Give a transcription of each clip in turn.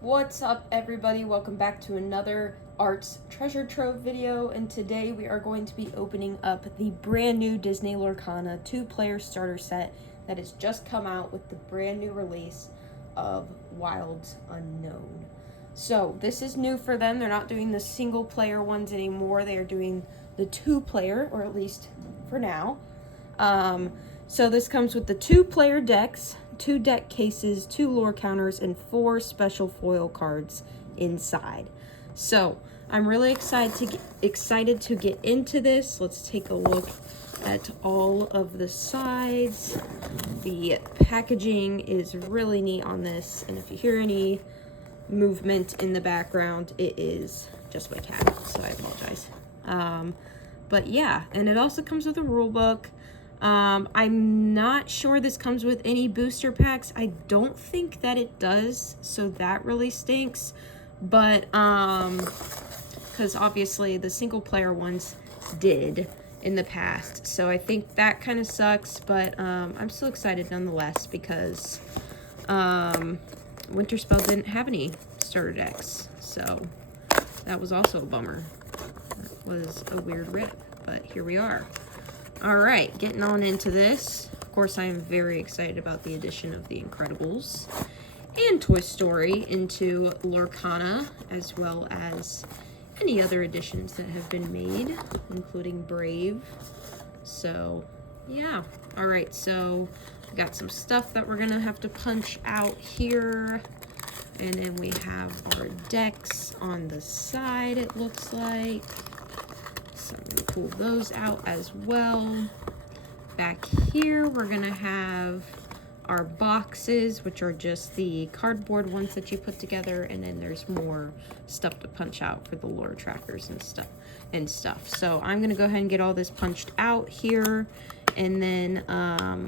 What's up, everybody? Welcome back to another Arts Treasure Trove video, and today we are going to be opening up the brand new Disney Lorcana 2-player starter set that has just come out with the brand new release of Wilds Unknown. So this is new for them. They're not doing the single-player ones anymore. They are doing the 2-player, or at least for now. So this comes with the 2-player decks, 2 deck cases, 2 lore counters, and 4 special foil cards inside. So I'm really excited to get into this. Let's take a look at all of the sides. The packaging is really neat on this, and if you hear any movement in the background, it is just my cat, so I apologize. But yeah, and it also comes with a rule book. I'm not sure this comes with any booster packs. I don't think that it does, so that really stinks. But because obviously the single player ones did in the past, so I think that kind of sucks. But I'm still excited nonetheless because Winterspell didn't have any starter decks, so that was also a bummer. That was a weird rip, but here we are. All right, getting on into this. Of course, I am very excited about the addition of The Incredibles and Toy Story into Lorcana, as well as any other additions that have been made, including Brave. So, yeah. All right, so we got some stuff that we're gonna have to punch out here. And then we have our decks on the side, it looks like. So I'm gonna pull those out as well. Back here, we're gonna have our boxes, which are just the cardboard ones that you put together, and then there's more stuff to punch out for the lore trackers and stuff. So I'm gonna go ahead and get all this punched out here, and then I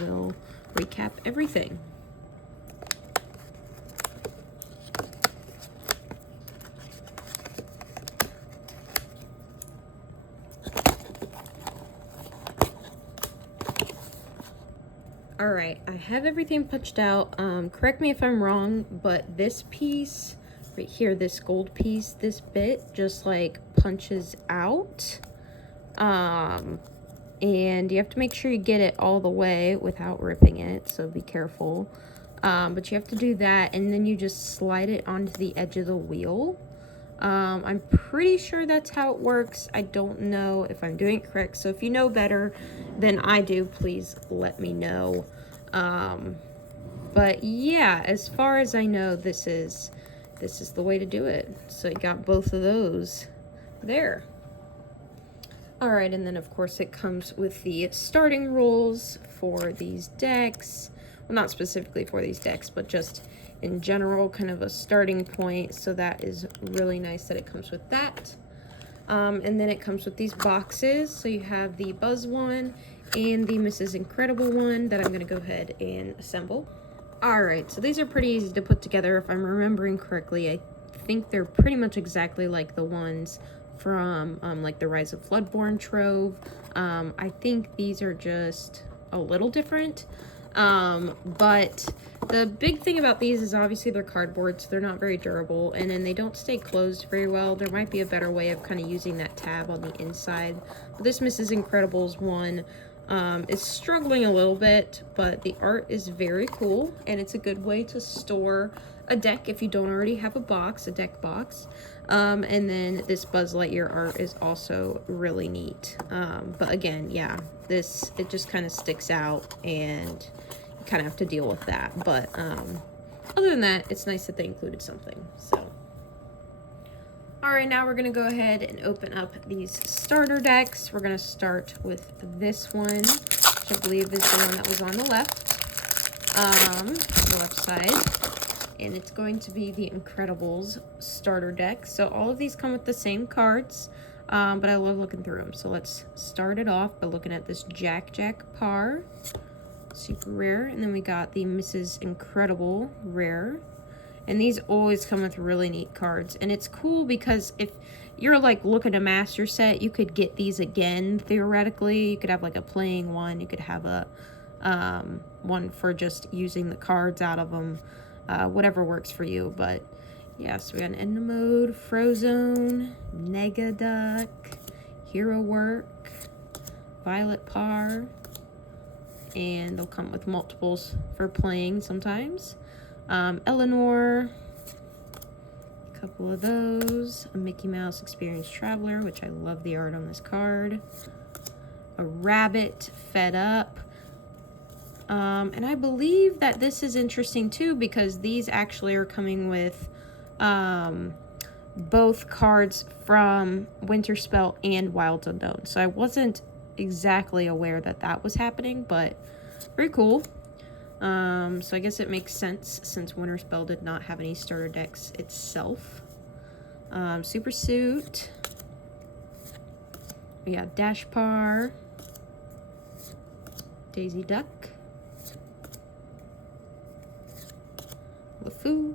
will recap everything. All right, I have everything punched out. Correct me if I'm wrong, but this piece right here, this gold piece, this bit just like punches out. And you have to make sure you get it all the way without ripping it, so be careful. But you have to do that, and then you just slide it onto the edge of the wheel. I'm pretty sure that's how it works. I don't know if I'm doing it correct, so if you know better than I do, please let me know. But yeah, as far as I know, this is the way to do it. So you got both of those there. All right, and then of course it comes with the starting rules for these decks. Well, not specifically for these decks, but just in general, kind of a starting point. So that is really nice that it comes with that. And then it comes with these boxes. So you have the Buzz one and the Mrs. Incredible one that I'm going to go ahead and assemble. All right, so these are pretty easy to put together if I'm remembering correctly. I think they're pretty much exactly like the ones from like the Rise of Floodborn Trove. I think these are just a little different. But the big thing about these is obviously they're cardboard, so they're not very durable, and then they don't stay closed very well. There might be a better way of kind of using that tab on the inside. But this Mrs. Incredibles one is struggling a little bit, but the art is very cool, and it's a good way to store a deck if you don't already have a box, a deck box. And then this Buzz Lightyear art is also really neat. But again, yeah, it just kind of sticks out, and you kind of have to deal with that. But other than that, it's nice that they included something. So, all right, now we're gonna go ahead and open up these starter decks. We're gonna start with this one, which I believe is the one that was on the left side. And it's going to be the Incredibles starter deck. So all of these come with the same cards, but I love looking through them. So let's start it off by looking at this Jack Par, super rare. And then we got the Mrs. Incredible rare. And these always come with really neat cards. And it's cool because if you're like looking to master set, you could get these again, theoretically. You could have like a playing one. You could have a one for just using the cards out of them. whatever works for you. But yeah, so we got an End Mode, Frozone, Negaduck, Hero Work, Violet Par, and they'll come with multiples for playing sometimes. Eleanor, a couple of those, a Mickey Mouse Experienced Traveler, which I love the art on this card, a Rabbit, Fed Up, and I believe that this is interesting too because these actually are coming with both cards from Winterspell and Wilds Unknown. So I wasn't exactly aware that that was happening, but very cool. So I guess it makes sense since Winterspell did not have any starter decks itself. Super Suit. We got Dashpar, Daisy Duck, LeFou.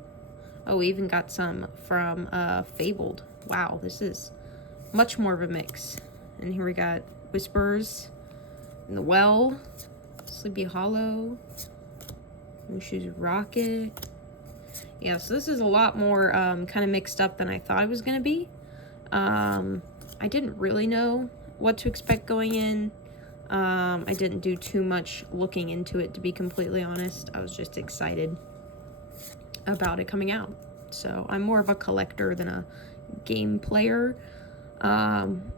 Oh, we even got some from Fabled. Wow, this is much more of a mix. And here we got Whispers in the Well, Sleepy Hollow, Mushu's Rocket. Yeah, so this is a lot more kind of mixed up than I thought it was going to be. I didn't really know what to expect going in. I didn't do too much looking into it, to be completely honest. I was just excited about it coming out. So I'm more of a collector than a game player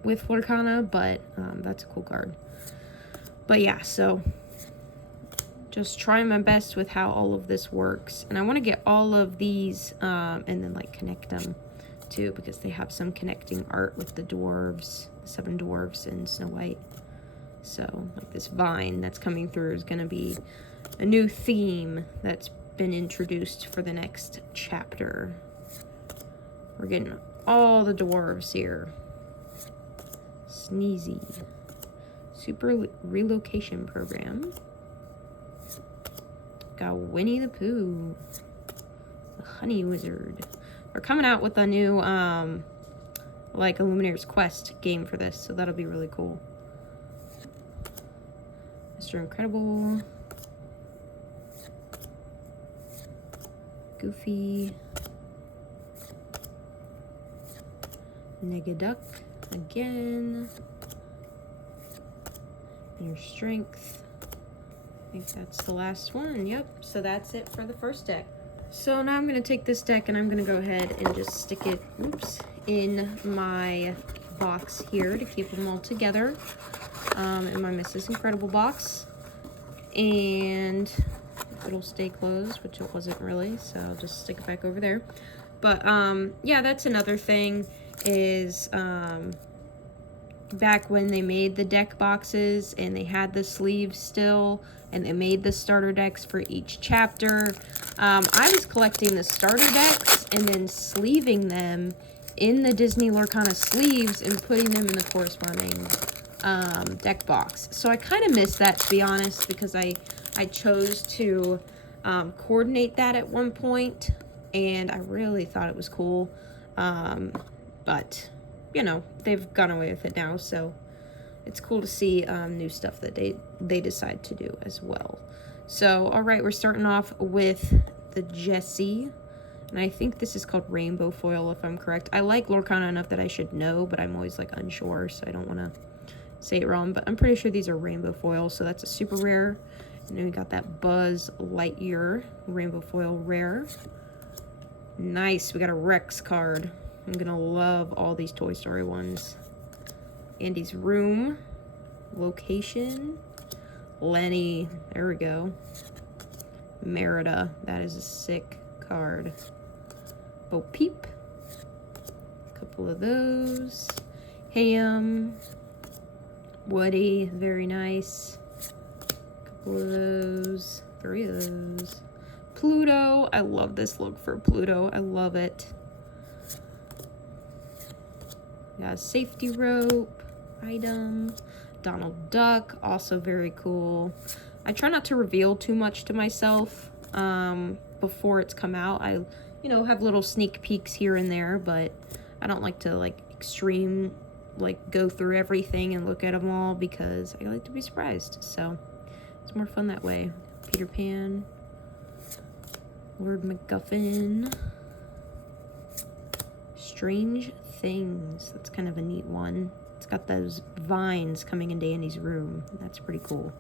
with Lorcana, but that's a cool card. But yeah, so just trying my best with how all of this works. And I want to get all of these and then like connect them too, because they have some connecting art with the dwarves, the 7 dwarves and Snow White. So like this vine that's coming through is going to be a new theme that's been introduced for the next chapter. We're getting all the dwarves here. Sneezy. Super Relocation Program. Got Winnie the Pooh. The Honey Wizard. We're coming out with a new like Illuminator's Quest game for this, so that'll be really cool. Mr. Incredible. Goofy. Negaduck again. Your Strength. I think that's the last one. Yep, so that's it for the first deck. So now I'm going to take this deck and I'm going to go ahead and just stick it, in my box here to keep them all together. In my Mrs. Incredible box. And it'll stay closed, which it wasn't really, so I'll just stick it back over there. But yeah, that's another thing is back when they made the deck boxes and they had the sleeves still and they made the starter decks for each chapter, I was collecting the starter decks and then sleeving them in the Disney Lorcana sleeves and putting them in the corresponding deck box. So I kind of missed that, to be honest, because I chose to coordinate that at one point and I really thought it was cool. But, you know, they've gone away with it now, so it's cool to see new stuff that they decide to do as well. So, all right, we're starting off with the Jessie, and I think this is called Rainbow Foil, if I'm correct. I like Lorcana enough that I should know, but I'm always, like, unsure, so I don't want to say it wrong. But I'm pretty sure these are Rainbow Foil, so that's a super rare. And then we got that Buzz Lightyear Rainbow Foil rare. Nice, we got a Rex card. I'm gonna love all these Toy Story ones. Andy's Room. Location. Lenny. There we go. Merida. That is a sick card. Bo Peep. A couple of those. Ham. Woody. Very nice. A couple of those. 3 of those. Pluto. I love this look for Pluto. I love it. Got a Safety Rope item. Donald Duck, also very cool. I try not to reveal too much to myself before it's come out. I, you know, have little sneak peeks here and there, but I don't like to, like, go through everything and look at them all because I like to be surprised. So it's more fun that way. Peter Pan. Lord MacGuffin. Strange Things. That's kind of a neat one. It's got those vines coming into Andy's room. That's pretty cool.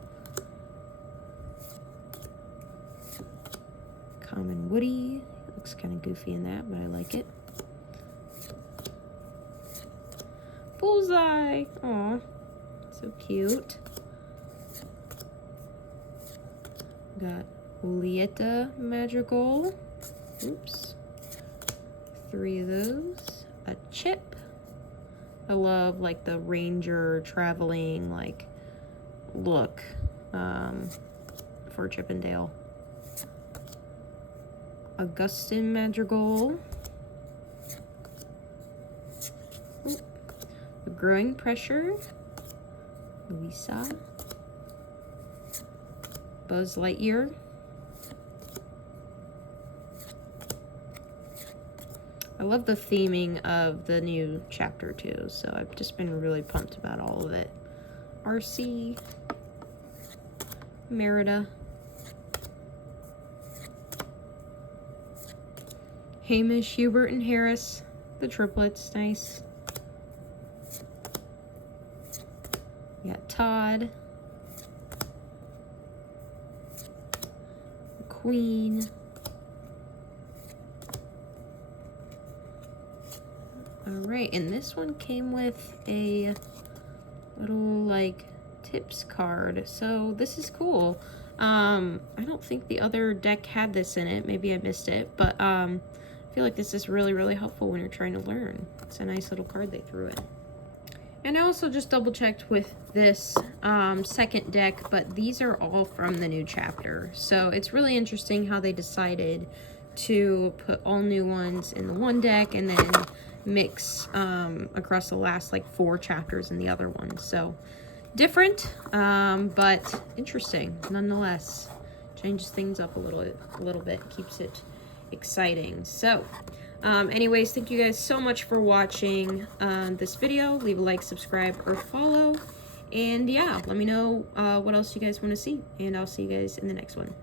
Common Woody. It looks kind of goofy in that, but I like it. Bullseye. Aw, so cute. Got Julieta Madrigal. Oops. 3 of those. A Chip. I love like the ranger traveling like look for Chippendale. Augustin Madrigal. Ooh. The Growing Pressure. Louisa. Buzz Lightyear. I love the theming of the new chapter too, so I've just been really pumped about all of it. RC. Merida. Hamish, Hubert, and Harris. The triplets, nice. We got Todd. Queen. Alright, and this one came with a little like tips card, so this is cool. I don't think the other deck had this in it, maybe I missed it, but I feel like this is really helpful when you're trying to learn. It's a nice little card they threw in. And I also just double checked with this second deck, but these are all from the new chapter, so it's really interesting how they decided to put all new ones in the one deck and then mix across the last like 4 chapters in the other one. So different, but interesting nonetheless. Changes things up a little bit, keeps it exciting. So anyways, thank you guys so much for watching this video. Leave a like, subscribe, or follow, and yeah, let me know what else you guys want to see, and I'll see you guys in the next one.